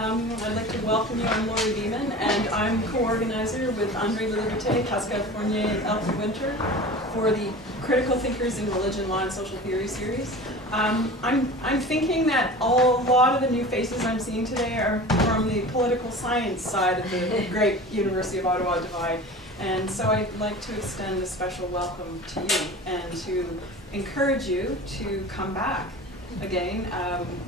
I'd like to welcome you. I'm Lori Beeman, and I'm co-organizer with Andre Liliberté, Pascal Fournier, and Elke Winter for the Critical Thinkers in Religion, Law, and Social Theory series. I'm thinking that a lot of the new faces I'm seeing today are from the political science side of the great University of Ottawa divide. And so I'd like to extend a special welcome to you and to encourage you to come back again.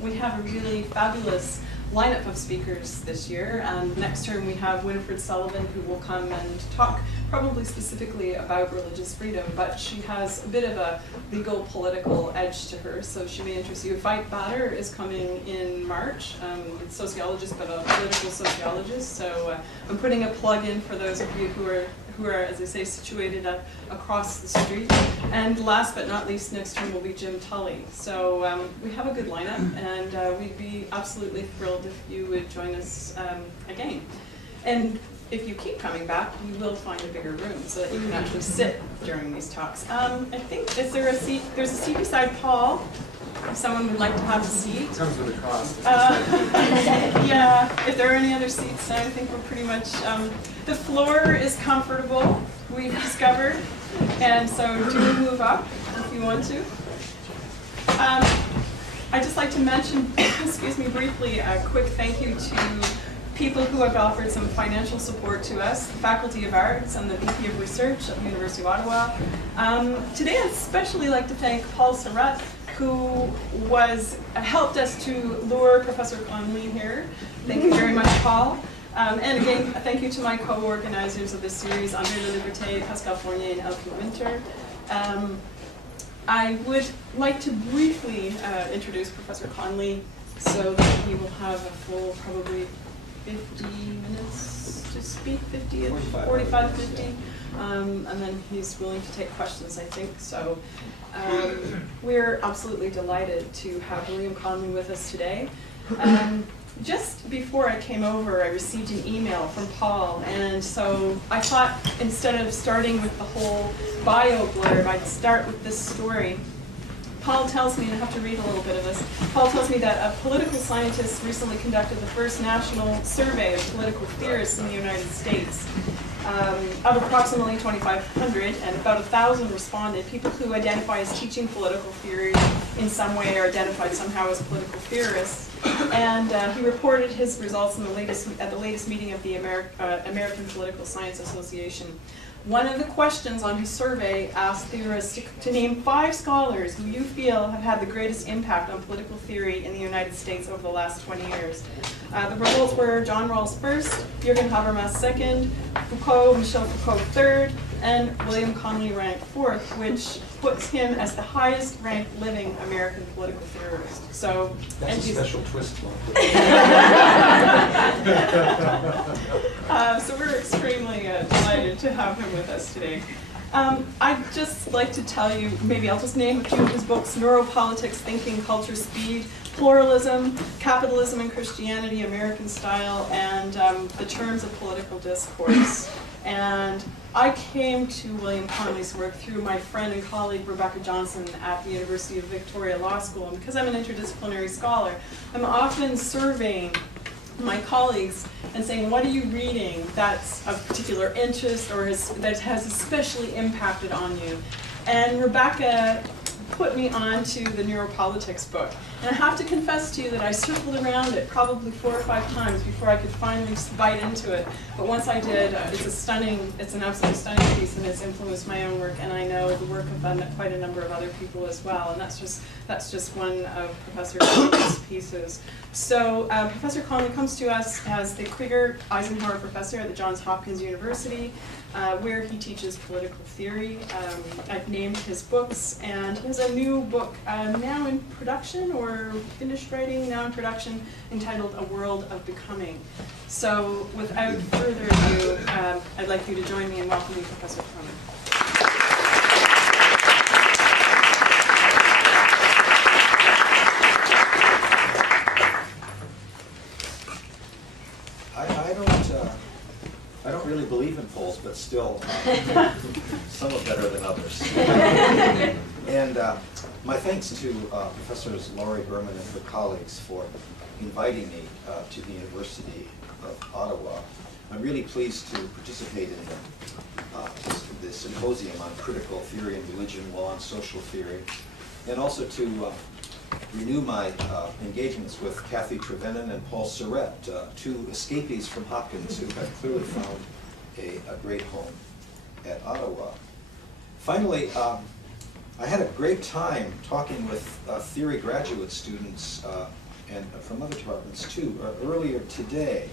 We have a really fabulous lineup of speakers this year. Next term we have Winifred Sullivan, who will come and talk probably specifically about religious freedom, but she has a bit of a legal political edge to her, so she may interest you. Veit Bader is coming in March, a sociologist but a political sociologist, so I'm putting a plug in for those of you who are, as I say, situated across the street. And last but not least, next term will be Jim Tully. So we have a good lineup, and we'd be absolutely thrilled if you would join us again. And if you keep coming back, you will find a bigger room so that you can actually sit during these talks. I think, is there a seat? There's a seat beside Paul. If someone would like to have a seat. Comes with a cost. Yeah, if there are any other seats, I think we're pretty much, the floor is comfortable, we've discovered, and so do move up if you want to. I'd just like to mention, excuse me, briefly, a quick thank you to people who have offered some financial support to us, the Faculty of Arts and the VP of Research at the University of Ottawa. Today I'd especially like to thank Paul Surratt, who helped us to lure Professor Connolly here. Thank you very much, Paul. And again, thank you to my co-organizers of this series, Andre Liliberté, Pascal Fournier, and Elke Winter. I would like to briefly introduce Professor Connolly so that he will have a full, probably 50 minutes to speak, 45, 50. And then he's willing to take questions, I think. So we're absolutely delighted to have William Connolly with us today. Just before I came over, I received an email from Paul, and so I thought instead of starting with the whole bio blurb, I'd start with this story. Paul tells me, and I have to read a little bit of this, Paul tells me that a political scientist recently conducted the first national survey of political theorists in the United States. Of approximately 2,500, and about 1,000 responded, people who identify as teaching political theory in some way or identified somehow as political theorists. And he reported his results in at the latest meeting of the American Political Science Association. One of the questions on his survey asked theorists to name 5 scholars who you feel have had the greatest impact on political theory in the United States over the last 20 years. The results were John Rawls first, Jürgen Habermas second, Michel Foucault third, and William Connolly ranked 4th, which puts him as the highest ranked living American political theorist. So, that's a special twist. So we're extremely delighted to have him with us today. I'd just like to tell you, maybe I'll just name a few of his books: Neuropolitics, Thinking, Culture, Speed, Pluralism, Capitalism and Christianity, American Style, and The Terms of Political Discourse. And I came to William Connolly's work through my friend and colleague Rebecca Johnson at the University of Victoria Law School. And because I'm an interdisciplinary scholar, I'm often surveying my colleagues and saying, what are you reading that's of particular interest or that has especially impacted on you? And Rebecca put me on to the Neuropolitics book. And I have to confess to you that I circled around it probably 4 or 5 times before I could finally bite into it. But once I did, it's an absolutely stunning piece, and it's influenced my own work, and I know the work of quite a number of other people as well. And that's just one of Professor Connolly's pieces. So Professor Connolly comes to us as the Krieger Eisenhower Professor at the Johns Hopkins University, where he teaches political theory. I've named his books, and he has a new book now in production, or finished writing, now in production, entitled A World of Becoming. So without further ado, I'd like you to join me in welcoming Professor Connolly. I don't really believe in polls, but still, some are better than others. And my thanks to Professors Laurie Berman and her colleagues for inviting me to the University of Ottawa. I'm really pleased to participate in this symposium on critical theory and religion, law, and social theory, and also to renew my engagements with Kathy Trevenin and Paul Surratt, two escapees from Hopkins who have clearly found a great home at Ottawa. Finally, I had a great time talking with theory graduate students and from other departments too earlier today.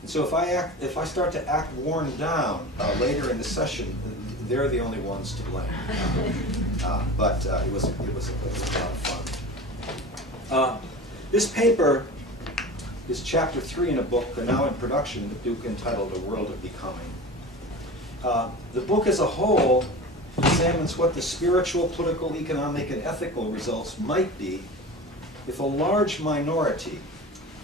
And so if I start to act worn down later in the session, they're the only ones to blame. But it was a lot of fun. This paper is chapter 3 in a book now in production with Duke entitled A World of Becoming. The book as a whole examines what the spiritual, political, economic, and ethical results might be if a large minority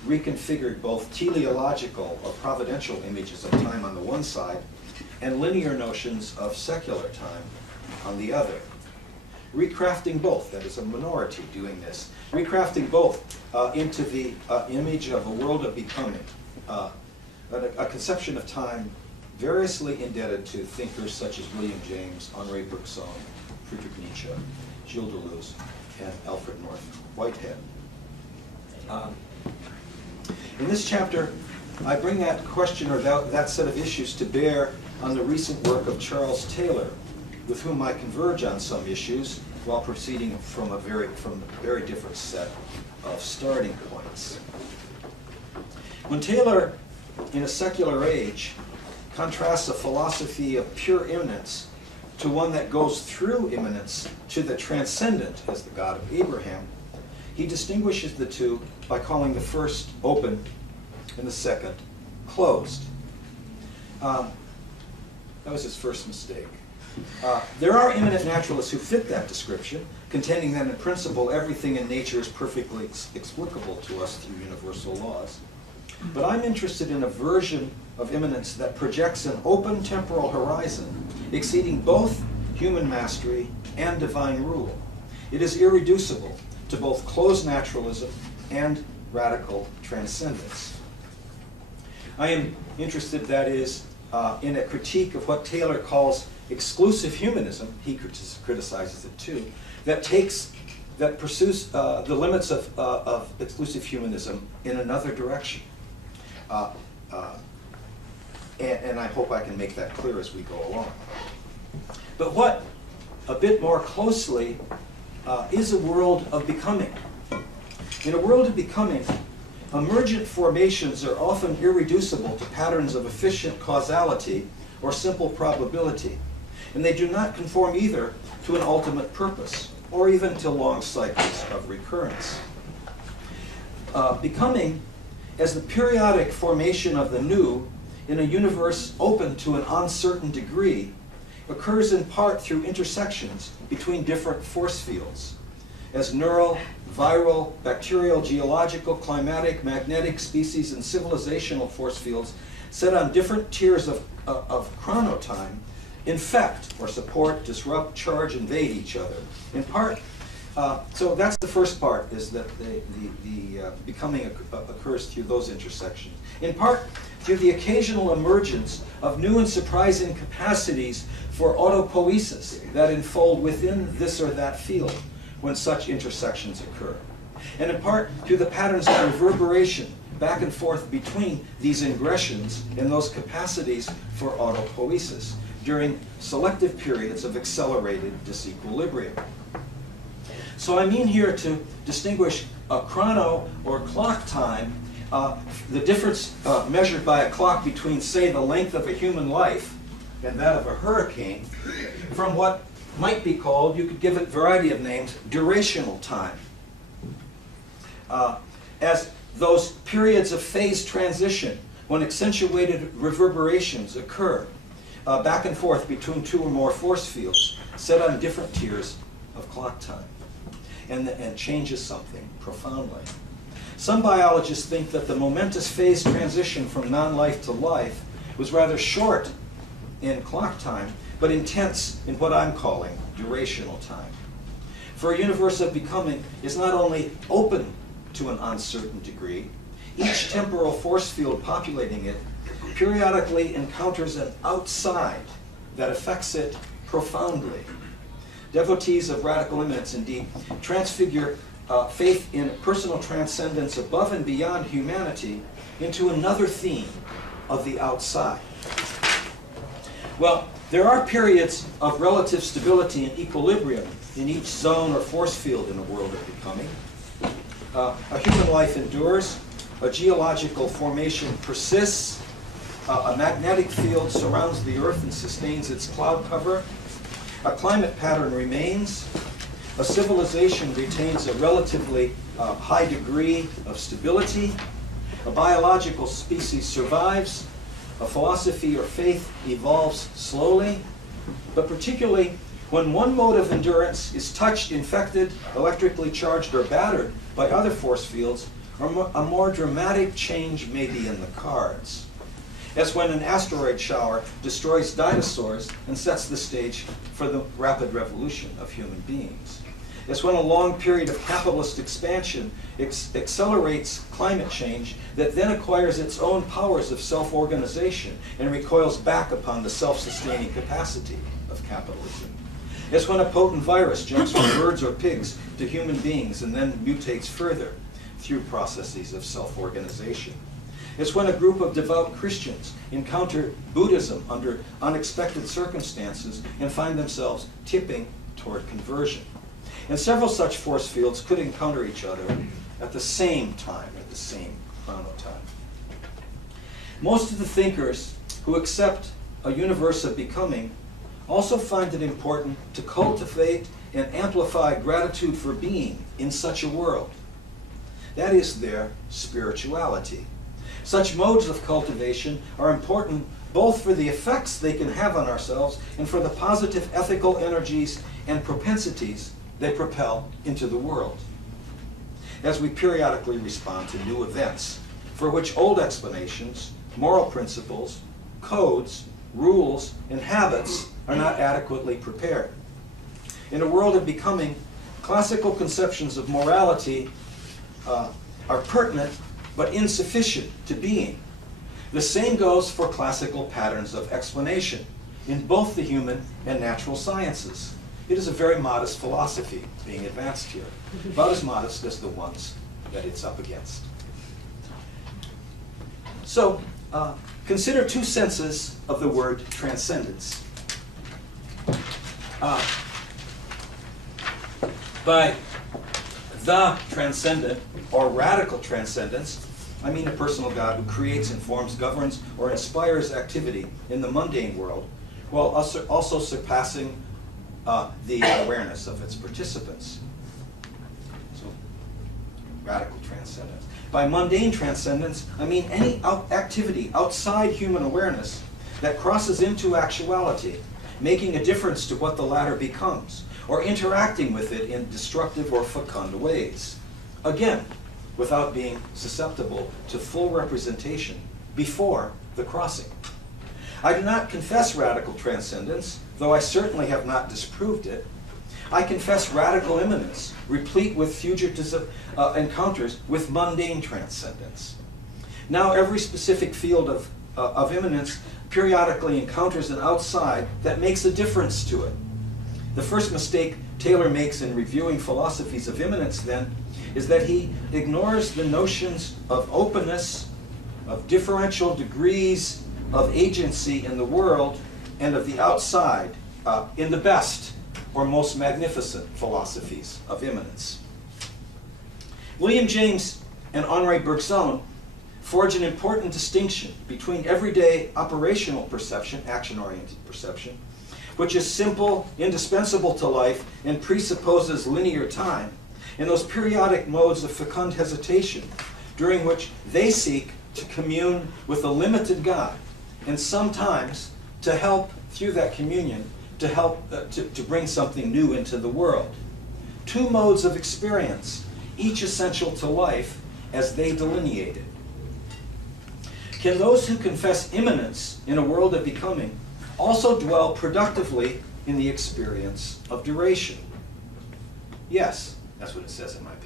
reconfigured both teleological or providential images of time on the one side and linear notions of secular time on the other. Recrafting both, that is a minority doing this, recrafting both into the image of a world of becoming, a conception of time variously indebted to thinkers such as William James, Henri Bergson, Friedrich Nietzsche, Gilles Deleuze, and Alfred North Whitehead. In this chapter, I bring that question or that set of issues to bear on the recent work of Charles Taylor, with whom I converge on some issues while proceeding from a very different set of starting points. When Taylor, in A Secular Age, contrasts a philosophy of pure immanence to one that goes through immanence to the transcendent as the God of Abraham, he distinguishes the two by calling the first open and the second closed. That was his first mistake. There are immanent naturalists who fit that description, contending that in principle everything in nature is perfectly explicable to us through universal laws. But I'm interested in a version of immanence that projects an open temporal horizon, exceeding both human mastery and divine rule. It is irreducible to both closed naturalism and radical transcendence. I am interested, that is, in a critique of what Taylor calls exclusive humanism. He criticizes it too, that pursues the limits of exclusive humanism in another direction. And I hope I can make that clear as we go along. But what, a bit more closely, is a world of becoming? In a world of becoming, emergent formations are often irreducible to patterns of efficient causality or simple probability, and they do not conform either to an ultimate purpose or even to long cycles of recurrence. Becoming, as the periodic formation of the new in a universe open to an uncertain degree, occurs in part through intersections between different force fields, as neural, viral, bacterial, geological, climatic, magnetic, species, and civilizational force fields set on different tiers of chronotime infect or support, disrupt, charge, invade each other. In part, so that's the first part, is that the becoming occurs through those intersections. In part, through the occasional emergence of new and surprising capacities for autopoiesis that unfold within this or that field when such intersections occur. And in part, through the patterns of reverberation back and forth between these ingressions and those capacities for autopoiesis during selective periods of accelerated disequilibrium. So I mean here to distinguish a chrono or clock time, the difference measured by a clock between, say, the length of a human life and that of a hurricane, from what might be called, you could give it a variety of names, durational time. As those periods of phase transition when accentuated reverberations occur back and forth between two or more force fields set on different tiers of clock time, and changes something profoundly. Some biologists think that the momentous phase transition from non-life to life was rather short in clock time, but intense in what I'm calling durational time. For a universe of becoming is not only open to an uncertain degree, each temporal force field populating it periodically encounters an outside that affects it profoundly. Devotees of radical immanence, indeed, transfigure faith in personal transcendence above and beyond humanity into another theme of the outside. Well, there are periods of relative stability and equilibrium in each zone or force field in a world of becoming. A human life endures, a geological formation persists, a magnetic field surrounds the Earth and sustains its cloud cover, a climate pattern remains, a civilization retains a relatively high degree of stability, a biological species survives, a philosophy or faith evolves slowly, but particularly when one mode of endurance is touched, infected, electrically charged, or battered by other force fields, a more dramatic change may be in the cards. As when an asteroid shower destroys dinosaurs and sets the stage for the rapid revolution of human beings. As when a long period of capitalist expansion accelerates climate change that then acquires its own powers of self-organization and recoils back upon the self-sustaining capacity of capitalism. As when a potent virus jumps from birds or pigs to human beings and then mutates further through processes of self-organization. It's when a group of devout Christians encounter Buddhism under unexpected circumstances and find themselves tipping toward conversion. And several such force fields could encounter each other at the same time, at the same chronotype. Most of the thinkers who accept a universe of becoming also find it important to cultivate and amplify gratitude for being in such a world. That is their spirituality. Such modes of cultivation are important both for the effects they can have on ourselves and for the positive ethical energies and propensities they propel into the world. As we periodically respond to new events, for which old explanations, moral principles, codes, rules, and habits are not adequately prepared. In a world of becoming, classical conceptions of morality are pertinent but insufficient to being. The same goes for classical patterns of explanation in both the human and natural sciences. It is a very modest philosophy being advanced here, about as modest as the ones that it's up against. So, consider two senses of the word transcendence. By the transcendent, or radical transcendence, I mean a personal God who creates, informs, governs, or inspires activity in the mundane world, while also surpassing the awareness of its participants. So, radical transcendence. By mundane transcendence, I mean any activity outside human awareness that crosses into actuality, making a difference to what the latter becomes, or interacting with it in destructive or fecund ways. Again, without being susceptible to full representation before the crossing. I do not confess radical transcendence, though I certainly have not disproved it. I confess radical immanence, replete with fugitive encounters with mundane transcendence. Now every specific field of immanence periodically encounters an outside that makes a difference to it. The first mistake Taylor makes in reviewing philosophies of immanence, then, is that he ignores the notions of openness, of differential degrees of agency in the world, and of the outside in the best or most magnificent philosophies of immanence. William James and Henri Bergson forge an important distinction between everyday operational perception, action-oriented perception, which is simple, indispensable to life, and presupposes linear time, and those periodic modes of fecund hesitation, during which they seek to commune with a limited God, and sometimes to help, through that communion, to help to bring something new into the world. Two modes of experience, each essential to life as they delineate it. Can those who confess immanence in a world of becoming also dwell productively in the experience of duration? Yes, that's what it says in my paper.